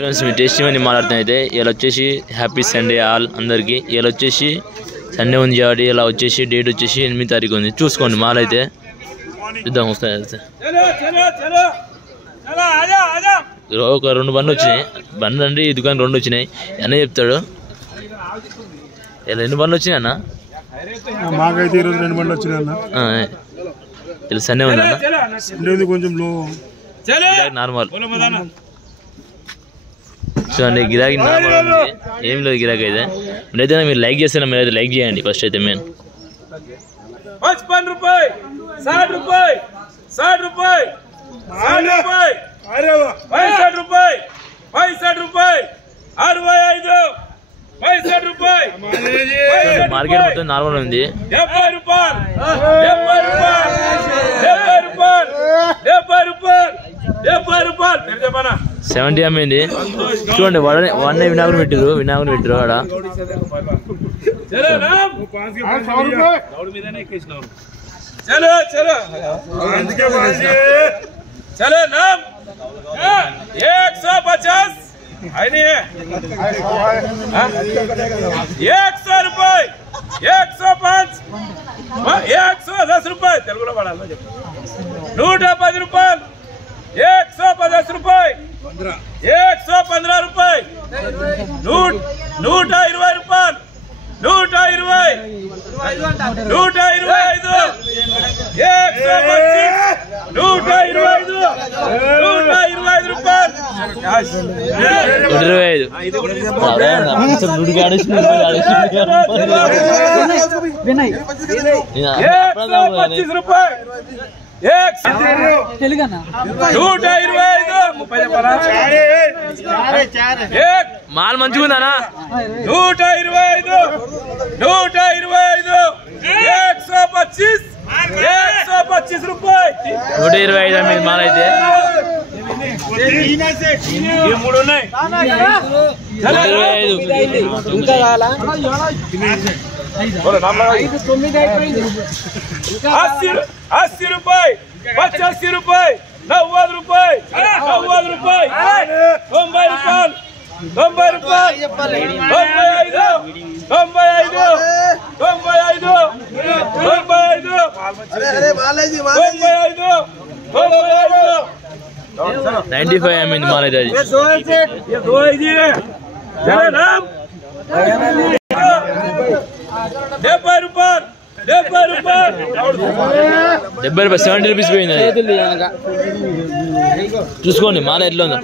Friends మీ tasty అని మాట్లాడుతున్నా అయితే ఇలా వచ్చేసి హ్యాపీ సండే ఆల్ అందరికి. ఇలా వచ్చేసి సండే ఉంది కాబట్టి ఇలా వచ్చేసి డేట్ వచ్చేసి 8వ తారీఖు ఉంది. చూసుకోండి మాల్ అయితే చూద్దాం వస్తాయి. ఒక 2 బండ్లు వచ్చినాయి. బండ్లు అంటే ఈ దుకాణం 2 వచ్చినాయి అన్న చెప్తాడు. ఇలా ఎన్ని బండ్లు వచ్చినాయి అన్న? మాకైతే ఈరోజు 2 బండ్లు వచ్చినాయి అన్న. ఇలా సండే ఉంది అన్న. సండే కొంచెం లో నార్మల్ చూడండి. గిరాకీ నార్మల్ ఉంది, ఏం లేదు గిరాకీ అయితే. మీరైతే మీరు లైక్ చేస్తే మీరైతే లైక్ చేయండి ఫస్ట్ అయితే. మెయిన్ 55 रुपये 60 रुपये 60 रुपये 60 रुपये 65 रुपये 65 रुपये 65 65 रुपये మార్కెట్ మొత్తం నార్మల్ ఉంది. 70 रुपये 70 रुपये 70 रुपये 70 అమ్మింది. చూడండి వన్ వినాయకుడు పెట్టారు ఆడ. चलो चलो चलो नाम 150 नहीं है 100 रुपये 105 110 रुपये तेलुगुलो पड़ा 110 रुपये 110 रुपये 115 रुपये 120 रुपये 120 మాల్ మంచిగా ఉందనా? 125 125 125 रुपये 125 అమ్మింది మాల్ అయితే. अस्सी रुपये 85 रुपये 90 रुपये 90 रुपये 90 रुपये 90 रुपये 95 అమ్మింది మాల్ అయితే. అది 70 రూపాయలు 70 రూపీస్ పోయింది. చూసుకోండి మాల ఎట్లా ఉందో.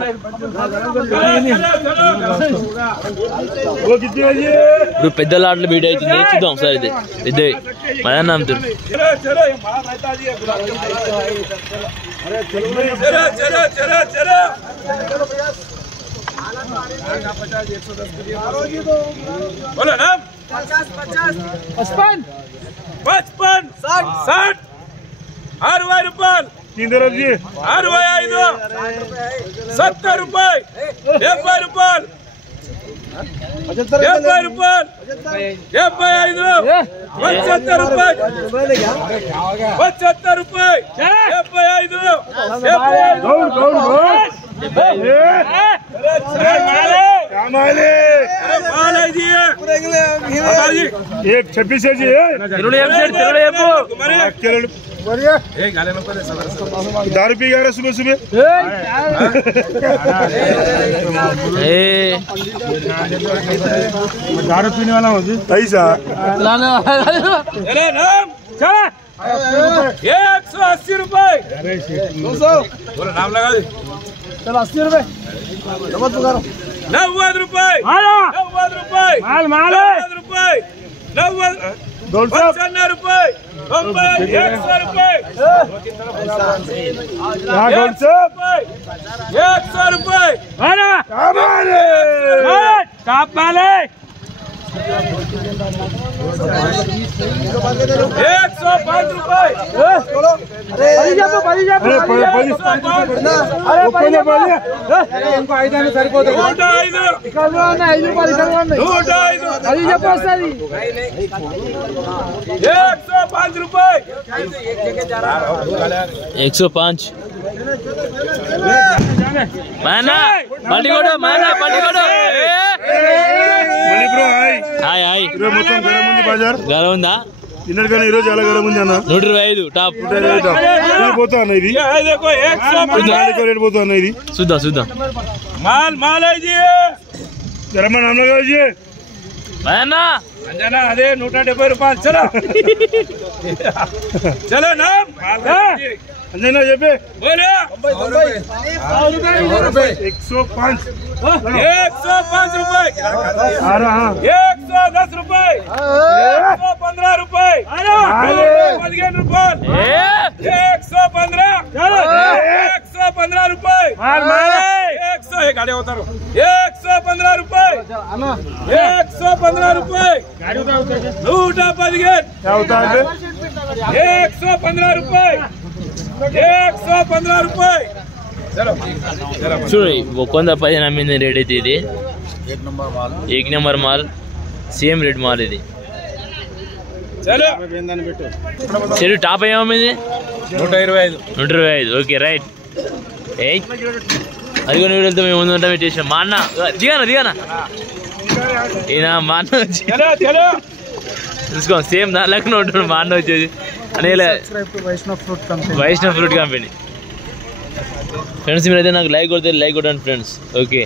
ఇప్పుడు పెద్ద లాట్లు బీట్ అవుతుంది. చూద్దాం ఒకసారి. ఇది పెద్ద మళ్ళీ అమ్ముతారు. बोलो ना 50 55 55 60 60 रुपये 65 70 रुपये 70 रुपये 70 रुपये 75 75 रुपये 75 रुपये 26 है जी 10 रुपये आ रहा सुबह सुबह 10 पीने वाला हो जी पैसा 180 रुपये 200 नाम लगा दे चलो 80 रुपये 90 रुपये 90 रुपये 90 रुपये 90 95 रुपये 100 रुपये 100 रुपये 105 रुपये 105 మానా పల్లిగోడు మానా పల్లిగోడు మళ్ళీ బ్రో హాయ్ హాయ్ హాయ్ ఈరోజు మొత్తం గరం ఉంది బజార్ గరం ఉందా నిన్నటి కానీ ఈరోజు చాలా గరం ఉంది అన్న 125 టాప్ పోతా అన్న ఇది రేట్ పోతా అన్న ఇది చూద్దాం చూద్దాం माल है जी గరం నాన్న జీ మానా अंजना अदे 170 रुपये चलो चलो ना అంజనా చెప్పే बोलो 105 105 रुपये 110 रुपये 115 रुपये 15 रुपये 115 115 रुपये 100 गाड़ी उतारो 115 रुपये 115 रुपये 115 क्या होता है 115 रुपये 115 रुपये చూడు 110 అమ్మింది రేట్ అయితే ఇది एक नंबर माल సేమ్ రేట్ మాల్ ఇది चलो చెడు టాప్ ఏమమ్మింది 125 ఓకే రైట్ ఏయ్ అది కొన్ని వీడియోలతో మేము ముందు పెట్టేసాం మా అన్న దిగానా ఈయన మా అన్న వచ్చి चलो चलो చూసుకో సేమ్ దానిలాగానే ఉంటుంది మా అన్న వచ్చేది అనేలా వైష్ణవ్ ఫ్రూట్ కంపెనీ ఫ్రెండ్స్ మీరైతే నాకు లైక్ కొడితే లైక్ కొట్టండి ఫ్రెండ్స్ ఓకే